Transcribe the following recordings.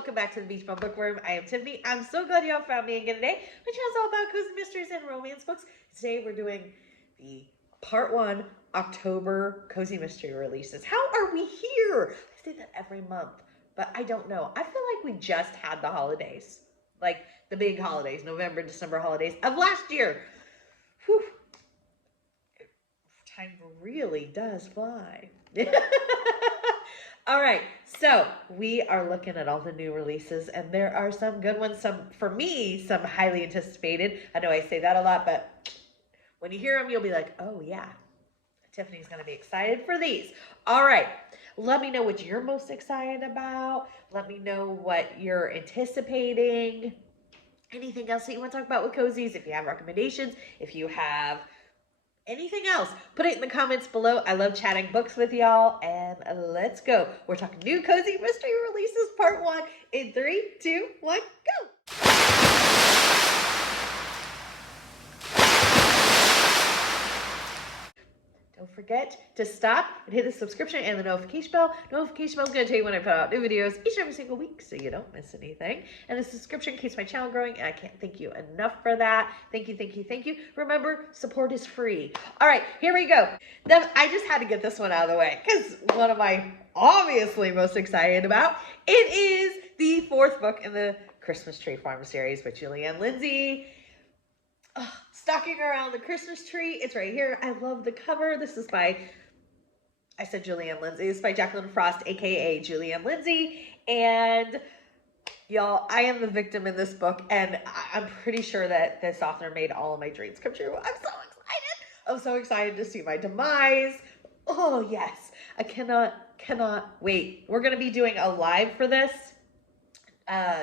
welcome back to the Beach Bum Bookworm. I am Tiffany. I'm so glad y'all found me again today. My channel's all about cozy mysteries and romance books. Today we're doing the part 1 October cozy mystery releases. How are we here? I say that every month, but I don't know. I feel like we just had the holidays, like the big holidays, November, December holidays of last year. Whew. Time really does fly. All right, so we are looking at all the new releases, and there are some good ones, some, for me, some highly anticipated. I know I say that a lot, but when you hear them, you'll be like, oh yeah, Tiffany's going to be excited for these. All right, let me know what you're most excited about. Let me know what you're anticipating. Anything else that you want to talk about with cozies? If you have recommendations, if you have anything else, put it in the comments below. I love chatting books with y'all, and let's go. We're talking new cozy mystery releases part 1 in 3, 2, 1, go. Don't forget to stop and hit the subscription and the notification bell. Notification bell is going to tell you when I put out new videos each and every single week so you don't miss anything. And the subscription keeps my channel growing, and I can't thank you enough for that. Thank you, thank you, thank you. Remember, support is free. All right, here we go. Then I just had to get this one out of the way because one of my obviously most excited about, it is the 4th book in the Christmas Tree Farm series by Julianne Lindsay. Stalking around the Christmas tree. It's right here. I love the cover. This is by, I said Julianne Lindsay. It's by Jacqueline Frost, aka Julianne Lindsay. And y'all, I am the victim in this book, and I'm pretty sure that this author made all of my dreams come true. I'm so excited. I'm so excited to see my demise. Oh yes, I cannot wait. We're gonna be doing a live for this.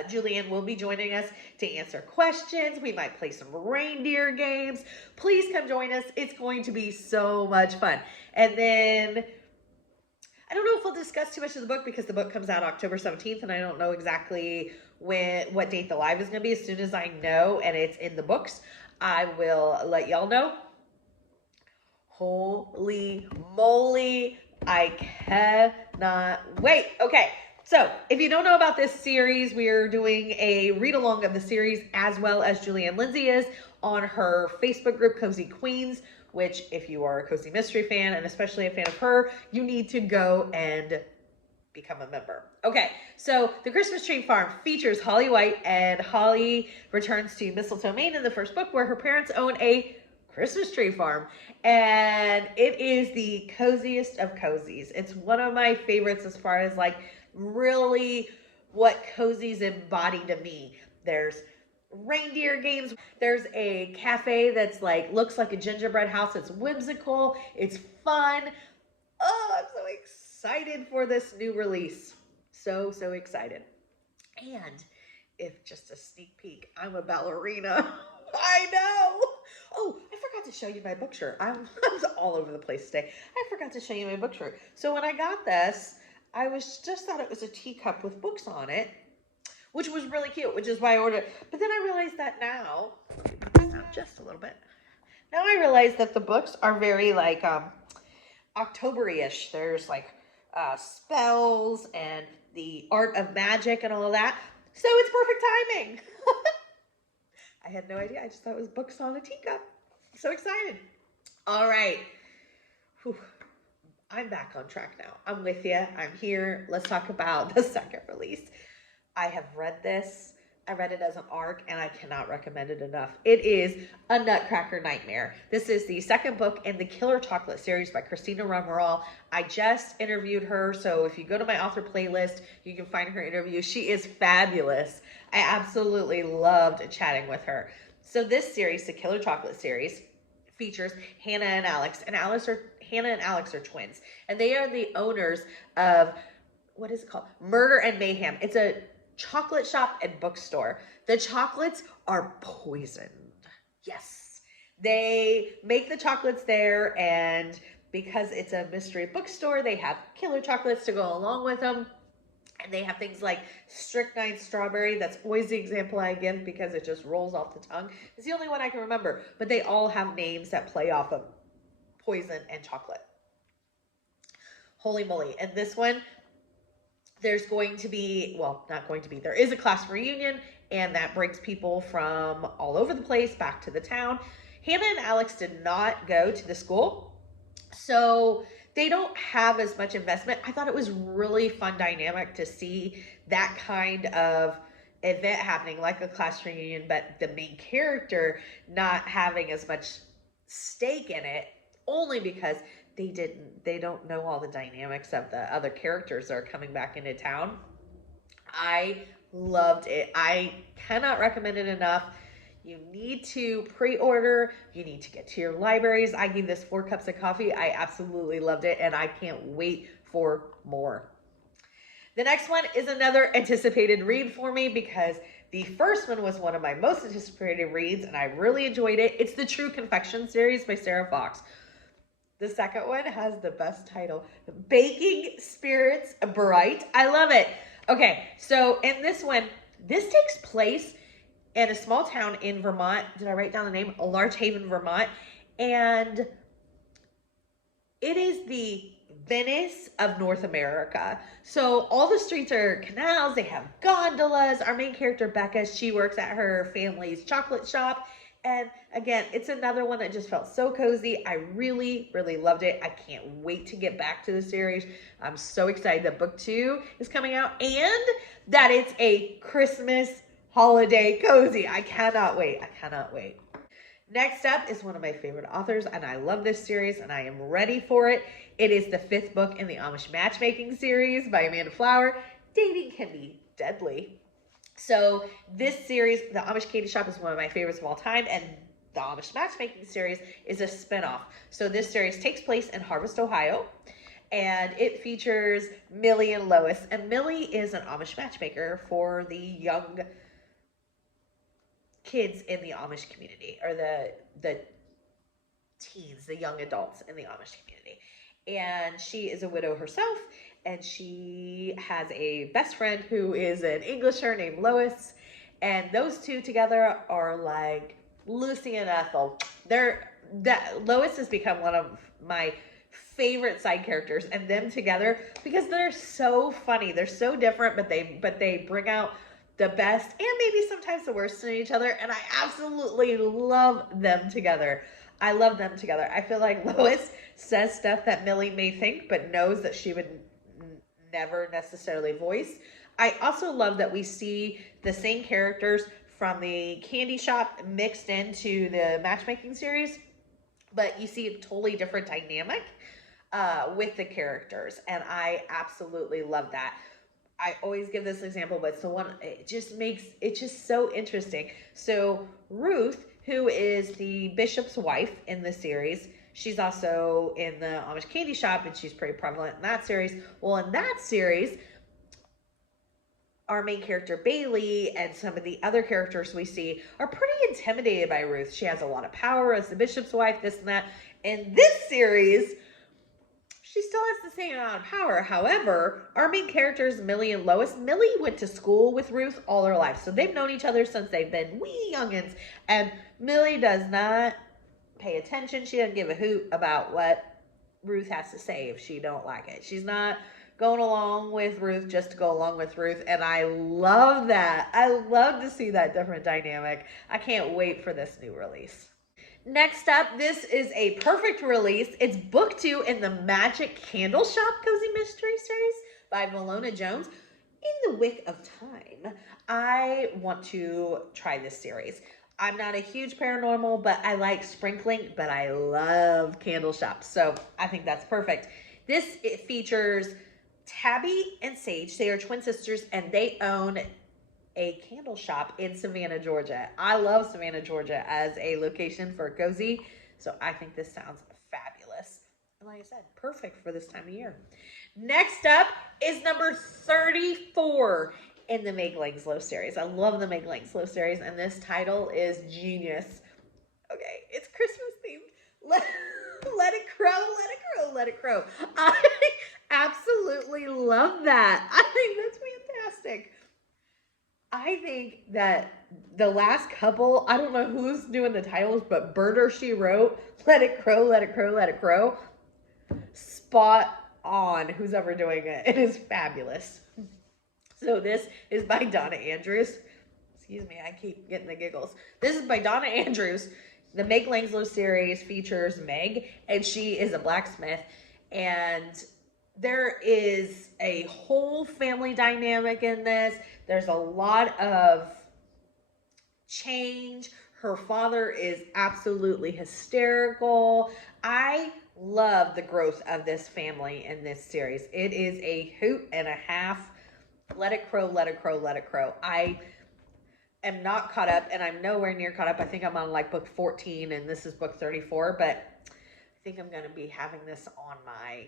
Julianne will be joining us to answer questions. We might play some reindeer games. Please come join us. It's going to be so much fun. And then, I don't know if we'll discuss too much of the book because the book comes out October 17th, and I don't know exactly what date the live is going to be. As soon as I know and it's in the books, I will let y'all know. Holy moly, I cannot wait. Okay. So, if you don't know about this series, we are doing a read-along of the series as well as Julianne Lindsay is on her Facebook group, Cozy Queens, which if you are a cozy mystery fan and especially a fan of her, you need to go and become a member. Okay, so the Christmas Tree Farm features Holly White, and Holly returns to Mistletoe, Maine in the first book where her parents own a Christmas tree farm, and it is the coziest of cozies. It's one of my favorites as far as like really what cozies embody to me. There's reindeer games. There's a cafe that's like looks like a gingerbread house. It's whimsical. It's fun. Oh, I'm so excited for this new release. So excited. And if just a sneak peek, I'm a ballerina. I know. Oh, I forgot to show you my book shirt. I'm all over the place today. I forgot to show you my book shirt. So when I got this, I just thought it was a teacup with books on it, which was really cute, which is why I ordered it. But then I realized that now, just a little bit. Now I realize that the books are very like October-ish. There's like spells and the art of magic and all of that. So it's perfect timing. I had no idea. I just thought it was books on a teacup. So excited. All right. Whew. I'm back on track now. I'm with you. I'm here. Let's talk about the second release. I have read this. I read it as an ARC, and I cannot recommend it enough. It is A Nutcracker Nightmare. This is the second book in the Killer Chocolate series by Christina Romeral. I just interviewed her, so if you go to my author playlist, you can find her interview. She is fabulous. I absolutely loved chatting with her. So this series, the Killer Chocolate series, features Hannah and Alex. Hannah and Alex are twins, and they are the owners of, what is it called? Murder and Mayhem. It's a chocolate shop and bookstore. The chocolates are poisoned. Yes. They make the chocolates there, and because it's a mystery bookstore, they have killer chocolates to go along with them. And they have things like strychnine strawberry. That's always the example I give because it just rolls off the tongue. It's the only one I can remember. But they all have names that play off of poison and chocolate. Holy moly. And this one, there's going to be, well, not going to be, there is a class reunion, and that brings people from all over the place back to the town. Hannah and Alex did not go to the school, so they don't have as much investment. I thought it was really fun dynamic to see that kind of event happening, like a class reunion, but the main character not having as much stake in it, only because they don't know all the dynamics of the other characters that are coming back into town. I loved it. I cannot recommend it enough. You need to pre-order. You need to get to your libraries. I gave this 4 cups of coffee. I absolutely loved it, and I can't wait for more. The next one is another anticipated read for me because the first one was one of my most anticipated reads, and I really enjoyed it. It's the True Confections series by Sarah Fox. The second one has the best title, Baking Spirits Bright. I love it. Okay, so in this one, this takes place in a small town in Vermont. Did I write down the name? Large Haven, Vermont. And it is the Venice of North America. So all the streets are canals. They have gondolas. Our main character, Becca, she works at her family's chocolate shop. And again, it's another one that just felt so cozy. I really, really loved it. I can't wait to get back to the series. I'm so excited that book 2 is coming out and that it's a Christmas holiday cozy. I cannot wait. I cannot wait. Next up is one of my favorite authors, and I love this series, and I am ready for it. It is the 5th book in the Amish matchmaking series by Amanda Flower. Dating can be deadly. So this series, the Amish Candy Shop, is one of my favorites of all time, and the Amish Matchmaking series is a spinoff. So this series takes place in Harvest, Ohio, and it features Millie and Lois. And Millie is an Amish matchmaker for the young kids in the Amish community, or the teens, the young adults in the Amish community. And she is a widow herself, and she has a best friend who is an Englisher named Lois, and those two together are like Lucy and Ethel. Lois has become one of my favorite side characters, and them together, because they're so funny. They're so different, but they bring out the best and maybe sometimes the worst in each other, and I absolutely love them together. I love them together. I feel like Lois says stuff that Millie may think, but knows that she would never necessarily voice. I also love that we see the same characters from the candy shop mixed into the matchmaking series, but you see a totally different dynamic with the characters, and I absolutely love that. I always give this example, but it's the one, it just makes it just so interesting. So Ruth, who is the bishop's wife in the series, she's also in the Amish Candy Shop, and she's pretty prevalent in that series. Well, in that series, our main character Bailey and some of the other characters we see are pretty intimidated by Ruth. She has a lot of power as the bishop's wife, this and that. In this series, she still has the same amount of power. However, our main characters, Millie and Lois, Millie went to school with Ruth all her life. So they've known each other since they've been wee youngins. And Millie does not pay attention. She doesn't give a hoot about what Ruth has to say if she don't like it. She's not going along with Ruth just to go along with Ruth. And I love that. I love to see that different dynamic. I can't wait for this new release. Next up, this is a perfect release. It's book 2 in the Magic Candle Shop Cozy Mystery Series by Valona Jones. In the wick of time, I want to try this series. I'm not a huge paranormal, but I like sprinkling, but I love candle shops. So I think that's perfect. It features Tabby and Sage. They are twin sisters, and they own a candle shop in Savannah, Georgia. I love Savannah, Georgia as a location for a cozy, so I think this sounds fabulous. And like I said, perfect for this time of year. Next up is number 34 in the Meg Langslow series. I love the Meg Langslow series, and this title is genius. Okay, it's Christmas themed. Let it crow, let it crow, let it crow. I absolutely love that. I think that's fantastic. I think that the last couple, I don't know who's doing the titles, but Birder She Wrote, Let It Crow, Let It Crow, Let It Crow. Spot on, who's ever doing it. It is fabulous. So this is by Donna Andrews. Excuse me, I keep getting the giggles. This is by Donna Andrews. The Meg Langslow series features Meg, and she is a blacksmith. And there is a whole family dynamic in this. There's a lot of change. Her father is absolutely hysterical. I love the growth of this family in this series. It is a hoot and a half. Let it crow, let it crow, let it crow. I am not caught up, and I'm nowhere near caught up. I think I'm on like book 14 and this is book 34, but I think I'm going to be having this on my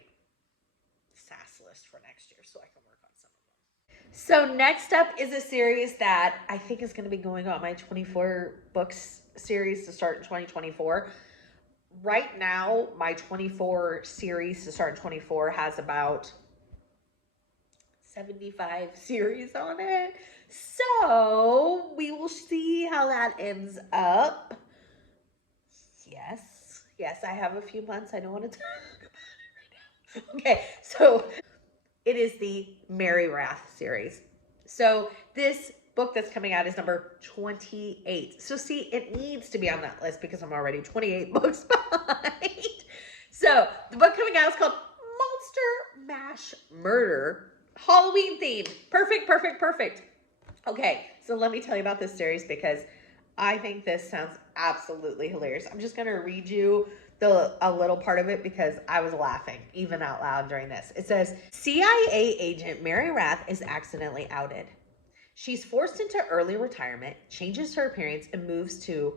SAS list for next year so I can work on some of them. So next up is a series that I think is going to be going on my 24 books series to start in 2024. Right now, my 24 series to start in 24 has about 75 series on it. So we will see how that ends up. Yes, I have a few months. I don't want to talk about it right now. Okay, so it is the Mary Wrath series. So this book that's coming out is number 28. So see, it needs to be on that list because I'm already 28 books behind. So the book coming out is called Monster Mash Murder. Halloween themed. Perfect. Okay, so let me tell you about this series because I think this sounds absolutely hilarious. I'm just going to read you a little part of it because I was laughing even out loud during this. It says, CIA agent Mary Wrath is accidentally outed. She's forced into early retirement, changes her appearance, and moves to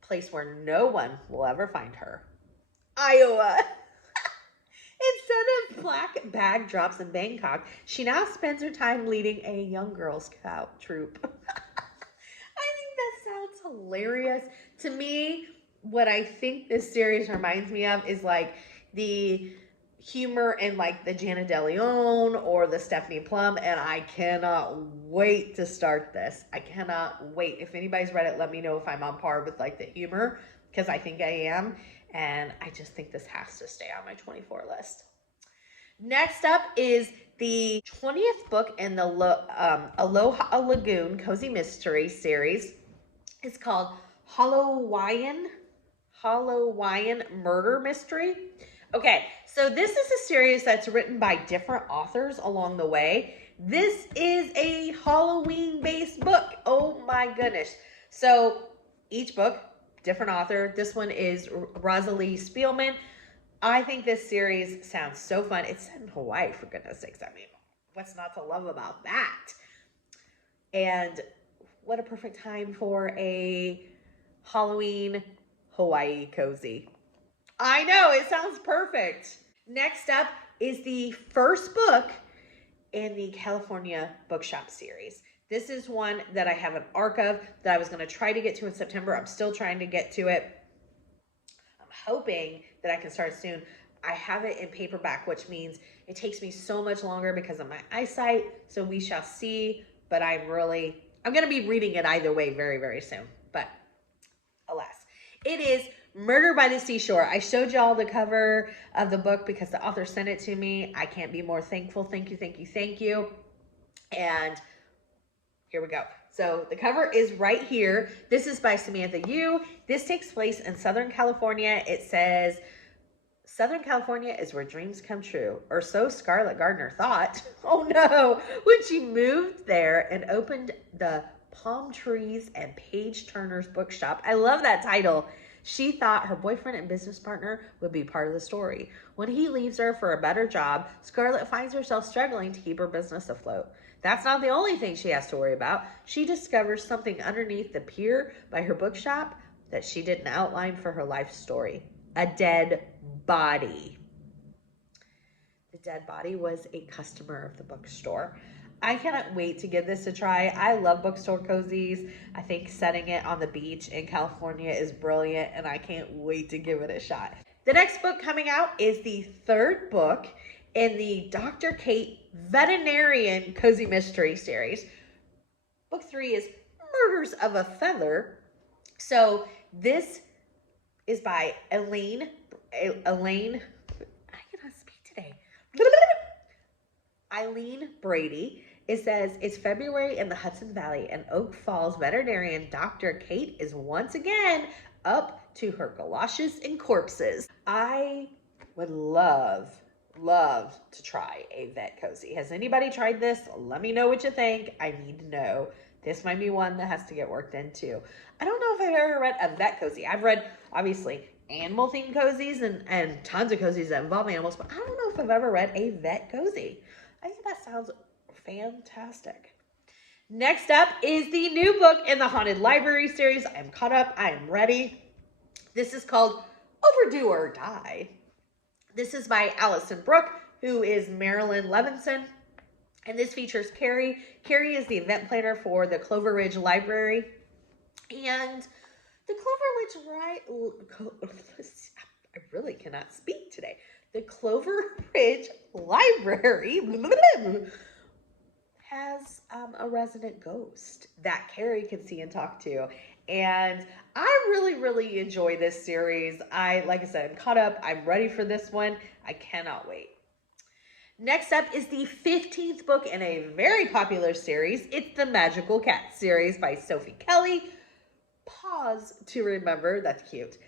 a place where no one will ever find her. Iowa. Instead of black bag drops in Bangkok, she now spends her time leading a young Girl Scout troop. I think that sounds hilarious. To me, what I think this series reminds me of is like the humor in like the Jana DeLeon or the Stephanie Plum, and I cannot wait to start this. I cannot wait. If anybody's read it, let me know if I'm on par with like the humor, because I think I am. And I just think this has to stay on my 24 list. Next up is the 20th book in the Aloha Lagoon Cozy Mystery series. It's called Halloween Murder Mystery. Okay, so this is a series that's written by different authors along the way. This is a Halloween-based book. Oh my goodness. So each book, different author. This one is Rosalie Spielman. I think this series sounds so fun. It's set in Hawaii, for goodness sakes. I mean, what's not to love about that? And what a perfect time for a Halloween Hawaii cozy. I know, it sounds perfect. Next up is the first book in the California Bookshop series. This is one that I have an arc of that I was going to try to get to in September. I'm still trying to get to it. I'm hoping that I can start soon. I have it in paperback, which means it takes me so much longer because of my eyesight. So we shall see. But I'm going to be reading it either way very, very soon. But alas, it is Murder by the Seashore. I showed y'all the cover of the book because the author sent it to me. I can't be more thankful. Thank you. And here we go. So the cover is right here. This is by Samantha Yu. This takes place in Southern California. It says, Southern California is where dreams come true, or so Scarlett Gardner thought. Oh no, when she moved there and opened the Palm Trees and Page Turner's bookshop. I love that title. She thought her boyfriend and business partner would be part of the story. When he leaves her for a better job, Scarlett finds herself struggling to keep her business afloat. That's not the only thing she has to worry about. She discovers something underneath the pier by her bookshop that she didn't outline for her life story. A dead body. The dead body was a customer of the bookstore. I cannot wait to give this a try. I love bookstore cozies. I think setting it on the beach in California is brilliant, and I can't wait to give it a shot. The next book coming out is the third book in the Dr. Kate Veterinarian Cozy Mystery series. Book 3 is Murders of a Feather. So this is by Elaine, I cannot speak today. Eileen Brady. It says, it's February in the Hudson Valley, and Oak Falls veterinarian Dr. Kate is once again up to her galoshes and corpses. I would love to try a vet cozy. Has anybody tried this? Let me know what you think. I need to know. This might be one that has to get worked into. I don't know if I've ever read a vet cozy. I've read, obviously, animal themed cozies and tons of cozies that involve animals, but I don't know if I've ever read a vet cozy. I think that sounds fantastic. Next up is the new book in the Haunted Library series. I'm caught up. I am ready. This is called Overdue or Die. This is by Allison Brooke, who is Marilyn Levinson. And this features Carrie. Carrie is the event planner for the Clover Ridge Library. And the I really cannot speak today. The Clover Ridge Library has a resident ghost that Carrie can see and talk to. And I really enjoy this series. Like I said, I'm caught up. I'm ready for this one. I cannot wait. Next up is the 15th book in a very popular series. It's the Magical Cat series by Sophie Kelly. Pause to remember. That's cute.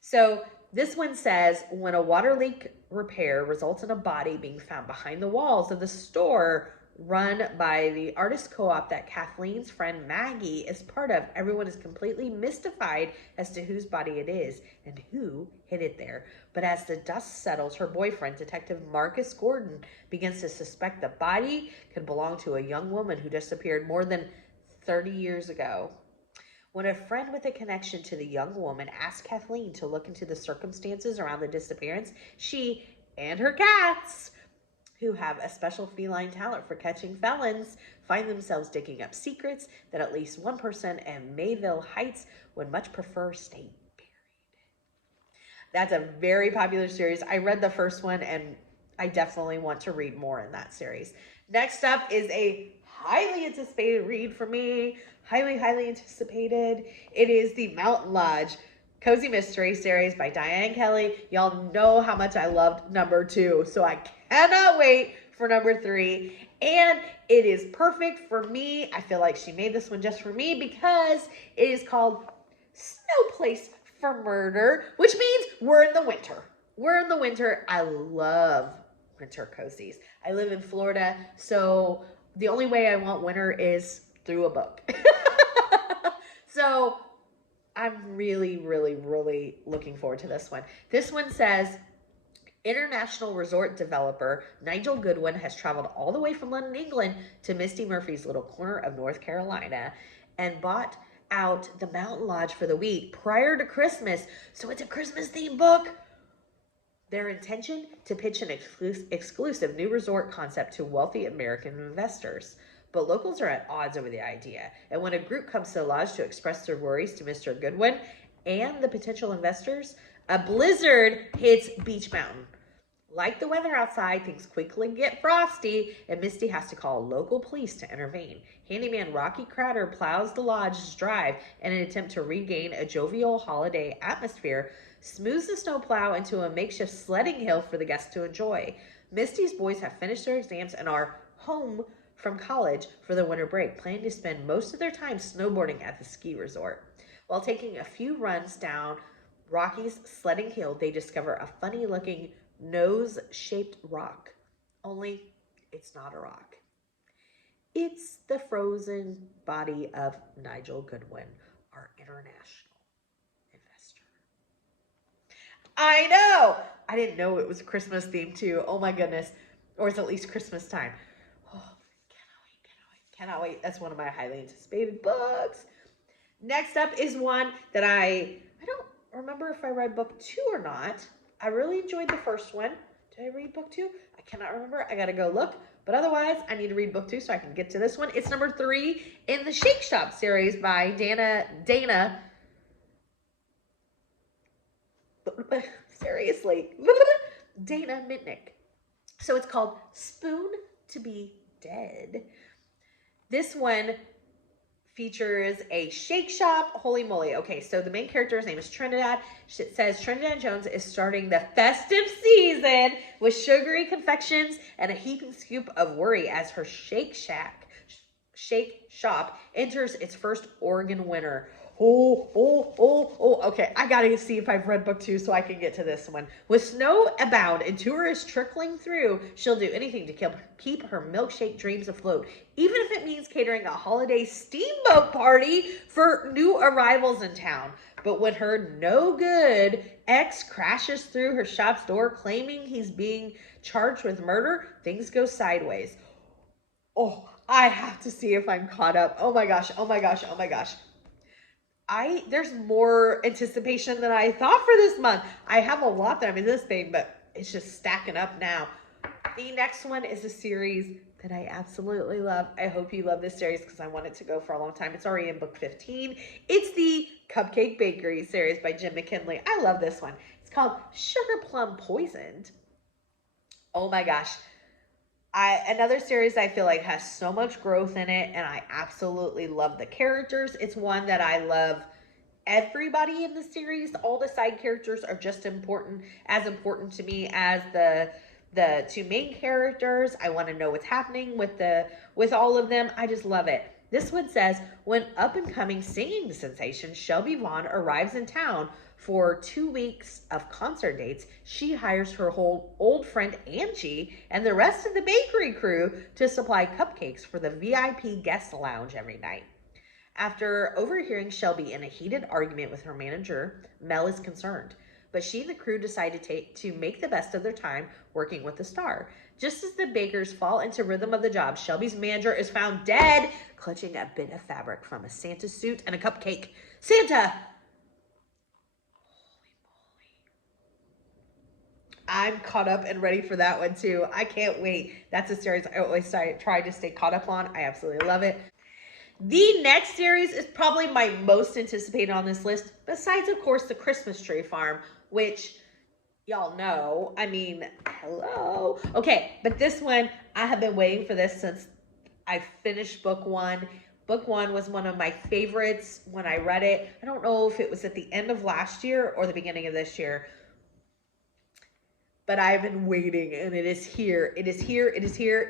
So this one says, when a water leak repair results in a body being found behind the walls of the store run by the artist co-op that Kathleen's friend Maggie is part of, everyone is completely mystified as to whose body it is and who hid it there. But as the dust settles, her boyfriend, Detective Marcus Gordon, begins to suspect the body could belong to a young woman who disappeared more than 30 years ago. When a friend with a connection to the young woman asks Kathleen to look into the circumstances around the disappearance, she and her cats, who have a special feline talent for catching felons, find themselves digging up secrets that at least one person in Mayville Heights would much prefer stay buried. That's a very popular series. I read the first one and I definitely want to read more in that series. Next up is a highly anticipated read for me. Highly anticipated. It is the Mountain Lodge Cozy Mystery series by Diane Kelly. Y'all know how much I loved number 2, so I cannot wait for number 3. And it is perfect for me. I feel like she made this one just for me because it is called No Place for Murder, which means we're in the winter. We're in the winter. I love winter cozies. I live in Florida, so the only way I want winter is through a book. So I'm really looking forward to this one. This one says, international resort developer Nigel Goodwin has traveled all the way from London, England to Misty Murphy's little corner of North Carolina and bought out the Mountain Lodge for the week prior to Christmas. So it's a Christmas themed book. Their intention to pitch an exclusive new resort concept to wealthy American investors. But locals are at odds over the idea. And when a group comes to the lodge to express their worries to Mr. Goodwin and the potential investors, a blizzard hits Beach Mountain. Like the weather outside, things quickly get frosty, and Misty has to call local police to intervene. Handyman Rocky Crowder plows the lodge's drive in an attempt to regain a jovial holiday atmosphere, smooths the snowplow into a makeshift sledding hill for the guests to enjoy. Misty's boys have finished their exams and are home from college for the winter break, planning to spend most of their time snowboarding at the ski resort. While taking a few runs down Rocky's sledding hill, they discover a funny-looking nose-shaped rock. Only it's not a rock. It's the frozen body of Nigel Goodwin, our international investor. I know! I didn't know it was a Christmas theme too. Oh my goodness. Or it's at least Christmas time. Cannot wait. That's one of my highly anticipated books. Next up is one that I don't remember if I read book 2 or not. I really enjoyed the first one. Did I read book 2? I cannot remember. I gotta go look. But otherwise, I need to read book 2 so I can get to this one. It's number 3 in the Shake Shop series by Dana. Seriously. Dana Mitnick. So it's called Spoon to be Dead. This one features a shake shop. Holy moly. Okay, so the main character's name is Trinidad. It says Trinidad Jones is starting the festive season with sugary confections and a heaping scoop of worry as her shake shop enters its first Oregon winter. Okay, I gotta see if I've read book 2 so I can get to this one. With snow abound and tourists trickling through, she'll do anything to keep her milkshake dreams afloat, even if it means catering a holiday steamboat party for new arrivals in town. But when her no good ex crashes through her shop's door claiming he's being charged with murder, things go sideways. Oh, I have to see if I'm caught up. Oh my gosh. There's more anticipation than I thought for this month. I have a lot that I'm anticipating, but it's just stacking up now. The next one is a series that I absolutely love. I hope you love this series because I want it to go for a long time. It's already in book 15. It's the Cupcake Bakery series by Jim McKinley. I love this one. It's called Sugar Plum Poisoned. Oh my gosh. Another series I feel like has so much growth in it, and I absolutely love the characters. It's one that I love everybody in the series. All the side characters are just as important to me as the two main characters. I want to know what's happening with all of them. I just love it. This one says, when up-and-coming singing sensation Shelby Vaughn arrives in town for 2 weeks of concert dates, she hires her whole old friend Angie and the rest of the bakery crew to supply cupcakes for the VIP guest lounge every night. After overhearing Shelby in a heated argument with her manager, Mel is concerned, but she and the crew decide to make the best of their time working with the star. Just as the bakers fall into rhythm of the job, Shelby's manager is found dead, clutching a bit of fabric from a Santa suit and a cupcake. Santa! I'm caught up and ready for that one too. I can't wait. That's a series I always try to stay caught up on. I absolutely love it. The next series is probably my most anticipated on this list, besides, of course, the Christmas Tree Farm, which y'all know. I mean, hello. Okay, but this one, I have been waiting for this since I finished book 1. Book 1 was one of my favorites when I read it. I don't know if it was at the end of last year or the beginning of this year, but I've been waiting, and it is here. It is here.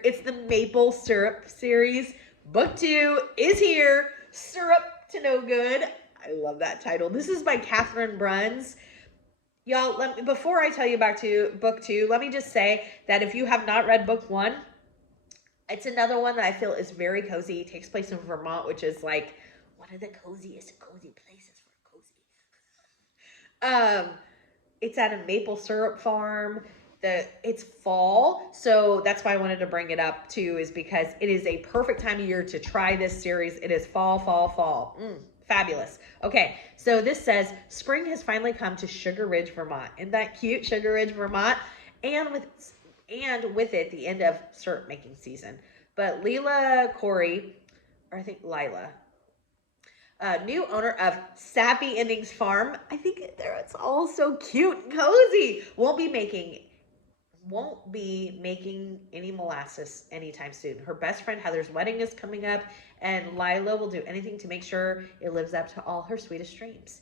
It's the Maple Syrup series. Book 2 is here. Syrup to No Good. I love that title. This is by Catherine Bruns. Y'all, before I tell you back to book 2, let me just say that if you have not read book 1, it's another one that I feel is very cozy. It takes place in Vermont, which is like one of the coziest cozy places for cozy. It's at a maple syrup farm. It's fall, so that's why I wanted to bring it up too, is because it is a perfect time of year to try this series. It is fall. Fabulous. Okay, so this says, spring has finally come to Sugar Ridge, Vermont. Isn't that cute, Sugar Ridge, Vermont? And with it, the end of syrup making season. But Lila, new owner of Sappy Endings Farm. I think it's all so cute and cozy. Won't be making any molasses anytime soon. Her best friend Heather's wedding is coming up, and Lila will do anything to make sure it lives up to all her sweetest dreams.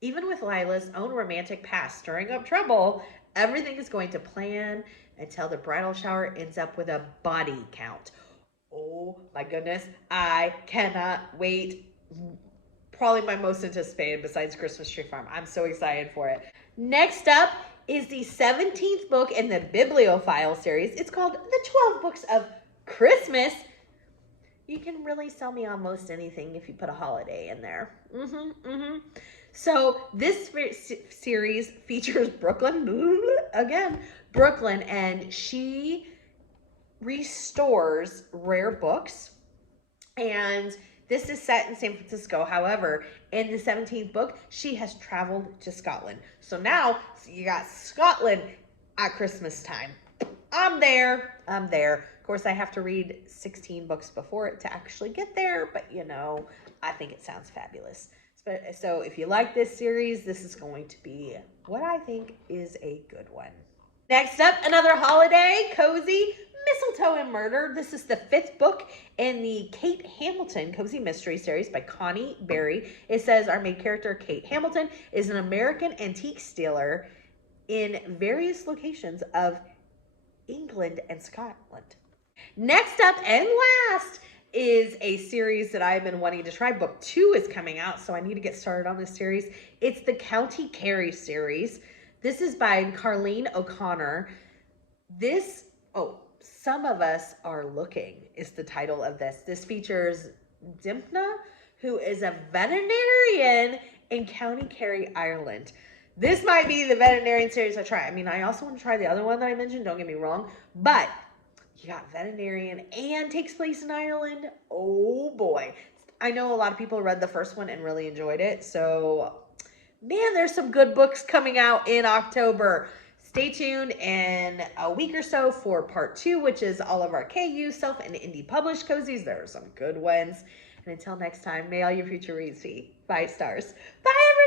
Even with Lila's own romantic past stirring up trouble, everything is going to plan until the bridal shower ends up with a body count. Oh my goodness, I cannot wait. Probably my most anticipated besides Christmas Tree Farm. I'm so excited for it. Next up is the 17th book in the Bibliophile series. It's called The 12 Books of Christmas. You can really sell me on most anything if you put a holiday in there. So this series features Brooklyn, and she restores rare books, and this is set in San Francisco. However, in the 17th book, she has traveled to Scotland. So now you got Scotland at Christmas time. I'm there. Of course, I have to read 16 books before it to actually get there, but I think it sounds fabulous. So if you like this series, this is going to be what I think is a good one. Next up, another holiday cozy, Mistletoe and Murder. This is the 5th book in the Kate Hamilton Cozy Mystery Series by Connie Berry. It says our main character, Kate Hamilton, is an American antique stealer in various locations of England and Scotland. Next up and last is a series that I've been wanting to try. Book 2 is coming out, so I need to get started on this series. It's the County Kerry series. This is by Carleen O'Connor. Some of Us Are Looking is the title of this. This features Dimpna, who is a veterinarian in County Kerry, Ireland. This might be the veterinarian series I try. I mean, I also want to try the other one that I mentioned, don't get me wrong, but you got veterinarian and takes place in Ireland. Oh boy. I know a lot of people read the first one and really enjoyed it. So, man, there's some good books coming out in October. Stay tuned in a week or so for part 2, which is all of our KU, self, and indie published cozies. There are some good ones. And until next time, may all your future reads be 5 stars. Bye, everyone.